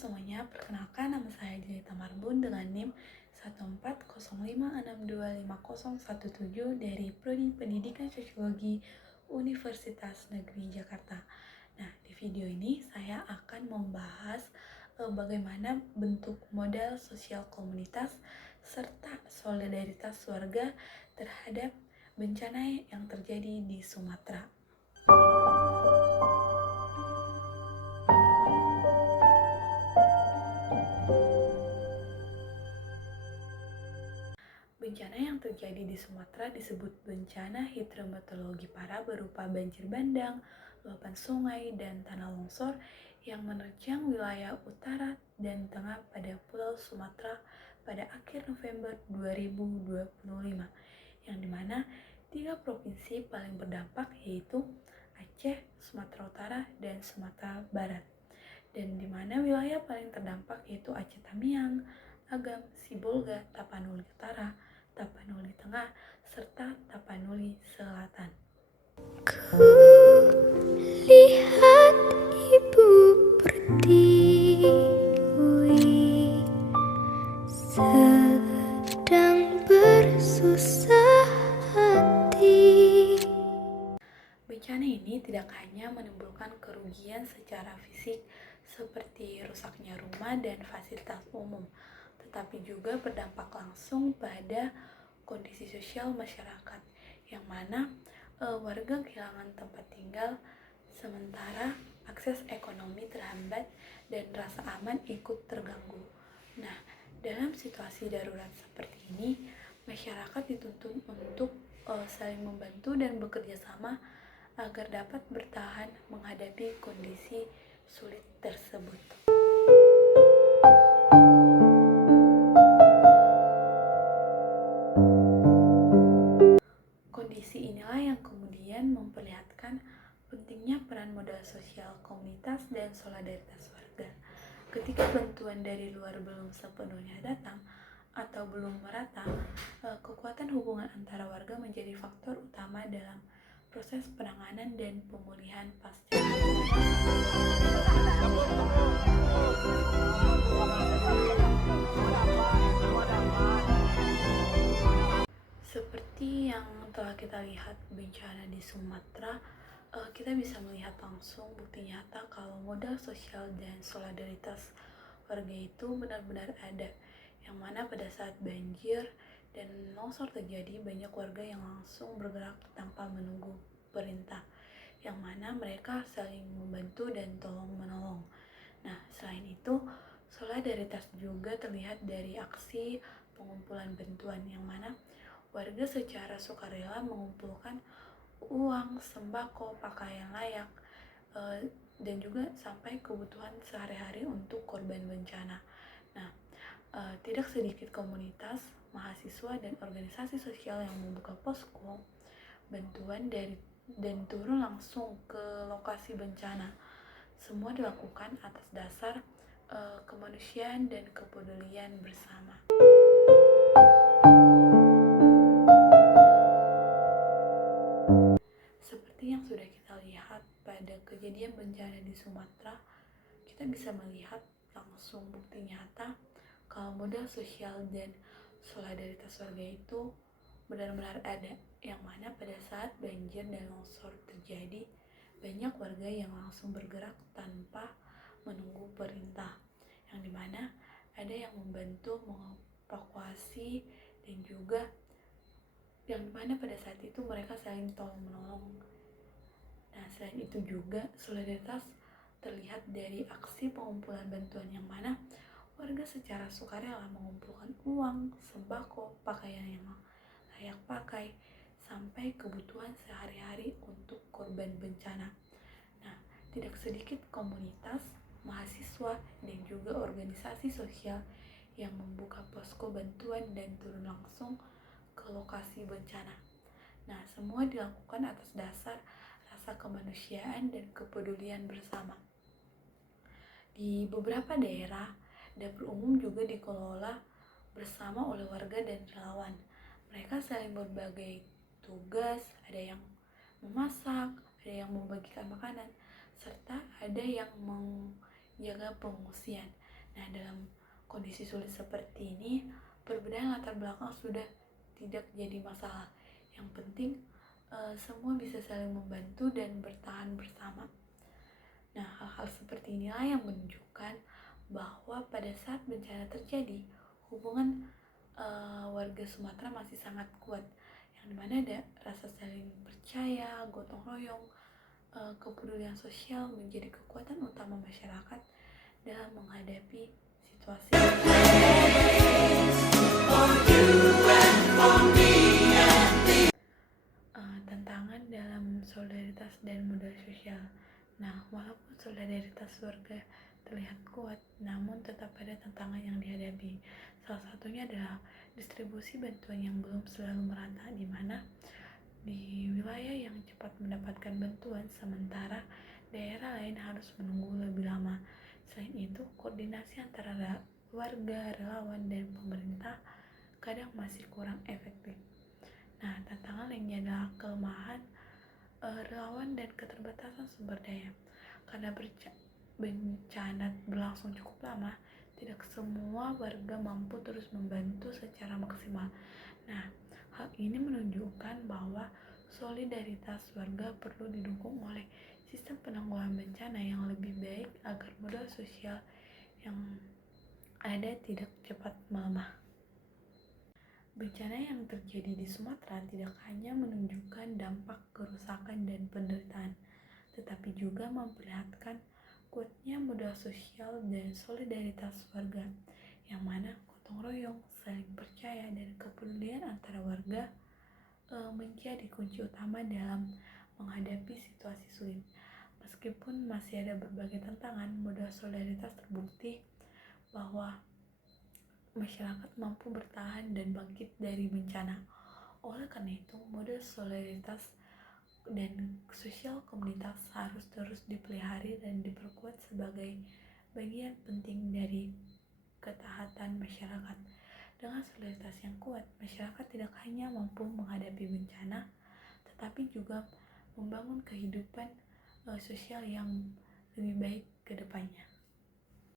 semuanya, perkenalkan nama saya Jelita Marbun dengan NIM 14056250117 dari Prodi Pendidikan Sosiologi Universitas Negeri Jakarta. Nah, di video ini saya akan membahas bagaimana bentuk modal sosial komunitas serta solidaritas warga terhadap bencana yang terjadi di Sumatera. Bencana yang terjadi di Sumatera disebut bencana hidrometeorologi parah berupa banjir bandang, luapan sungai, dan tanah longsor yang menerjang wilayah utara dan tengah pada Pulau Sumatera pada akhir November 2025, yang dimana 3 provinsi paling berdampak yaitu Aceh, Sumatera Utara, dan Sumatera Barat, dan dimana wilayah paling terdampak yaitu Aceh Tamiang, Agam, Sibolga, Tapanuli Utara, Tapanuli Tengah, serta Tapanuli Selatan. Ku lihat ibu pertiwi sedang bersusah hati. Bencana ini tidak hanya menimbulkan kerugian secara fisik seperti rusaknya rumah dan fasilitas umum, tetapi juga berdampak langsung pada kondisi sosial masyarakat, yang mana warga kehilangan tempat tinggal, sementara akses ekonomi terhambat dan rasa aman ikut terganggu. Nah, dalam situasi darurat seperti ini, masyarakat dituntut untuk saling membantu dan bekerja sama agar dapat bertahan menghadapi kondisi sulit tersebut. Kondisi inilah yang kemudian memperlihatkan pentingnya peran modal sosial komunitas dan solidaritas warga. Ketika bantuan dari luar belum sepenuhnya datang atau belum merata, kekuatan hubungan antara warga menjadi faktor utama dalam proses penanganan dan pemulihan pasca. Seperti yang telah kita lihat bencana di Sumatera, kita bisa melihat langsung bukti nyata kalau modal sosial dan solidaritas warga itu benar-benar ada, yang mana pada saat banjir dan longsor terjadi, banyak warga yang langsung bergerak tanpa menunggu perintah, yang mana mereka saling membantu dan tolong-menolong. Nah, selain itu, solidaritas juga terlihat dari aksi pengumpulan bantuan, yang mana warga secara sukarela mengumpulkan uang, sembako, pakaian layak, dan juga sampai kebutuhan sehari-hari untuk korban bencana. Nah, tidak sedikit komunitas, mahasiswa, dan organisasi sosial yang membuka posko bantuan dan turun langsung ke lokasi bencana. Semua dilakukan atas dasar kemanusiaan dan kepedulian bersama. Seperti yang sudah kita lihat pada kejadian bencana di Sumatera, kita bisa melihat langsung bukti nyata kalau modal sosial dan solidaritas warga itu benar-benar ada, yang mana pada saat banjir dan longsor terjadi, banyak warga yang langsung bergerak tanpa menunggu perintah, yang dimana ada yang membantu mengevakuasi dan juga yang dimana pada saat itu mereka saling tolong-menolong. Nah, selain itu juga solidaritas terlihat dari aksi pengumpulan bantuan, yang mana warga secara sukarela mengumpulkan uang, sembako, pakaian yang layak pakai, sampai kebutuhan sehari-hari untuk korban bencana. Nah, tidak sedikit komunitas, mahasiswa, dan juga organisasi sosial yang membuka posko bantuan dan turun langsung ke lokasi bencana. Nah, semua dilakukan atas dasar rasa kemanusiaan dan kepedulian bersama. Di beberapa daerah, dapur umum juga dikelola bersama oleh warga dan relawan. Mereka saling berbagai tugas, ada yang memasak, ada yang membagikan makanan, serta ada yang menjaga pengungsian. Nah, dalam kondisi sulit seperti ini, perbedaan latar belakang sudah tidak jadi masalah. Yang penting semua bisa saling membantu dan bertahan bersama. Nah, hal-hal seperti inilah yang menunjukkan bahwa pada saat bencana terjadi, hubungan warga Sumatera masih sangat kuat, yang dimana ada rasa saling percaya, gotong royong, kepedulian sosial menjadi kekuatan utama masyarakat dalam menghadapi situasi. Tantangan dalam solidaritas dan modal sosial. Nah, walaupun solidaritas warga terlihat kuat, namun tetap ada tantangan yang dihadapi. Salah satunya adalah distribusi bantuan yang belum selalu merata, di mana di wilayah yang cepat mendapatkan bantuan, sementara daerah lain harus menunggu lebih lama. Selain itu, koordinasi antara warga, relawan, dan pemerintah kadang masih kurang efektif. Nah, tantangan lainnya adalah kelemahan relawan dan keterbatasan sumber daya. Karena bencana berlangsung cukup lama, tidak semua warga mampu terus membantu secara maksimal. Nah, hal ini menunjukkan bahwa solidaritas warga perlu didukung oleh sistem penanggulangan bencana yang lebih baik agar modal sosial yang ada tidak cepat melemah. Bencana yang terjadi di Sumatera tidak hanya menunjukkan dampak kerusakan dan penderitaan, tetapi juga memperlihatkan kuatnya modal sosial dan solidaritas warga, yang mana gotong royong, saling percaya, dan kepedulian antara warga menjadi kunci utama dalam menghadapi situasi sulit. Meskipun masih ada berbagai tantangan, modal solidaritas terbukti bahwa masyarakat mampu bertahan dan bangkit dari bencana. Oleh karena itu, modal solidaritas dan sosial komunitas harus terus dipelihara dan diperkuat sebagai bagian penting dari ketahanan masyarakat. Dengan solidaritas yang kuat, masyarakat tidak hanya mampu menghadapi bencana, tetapi juga membangun kehidupan sosial yang lebih baik ke depannya.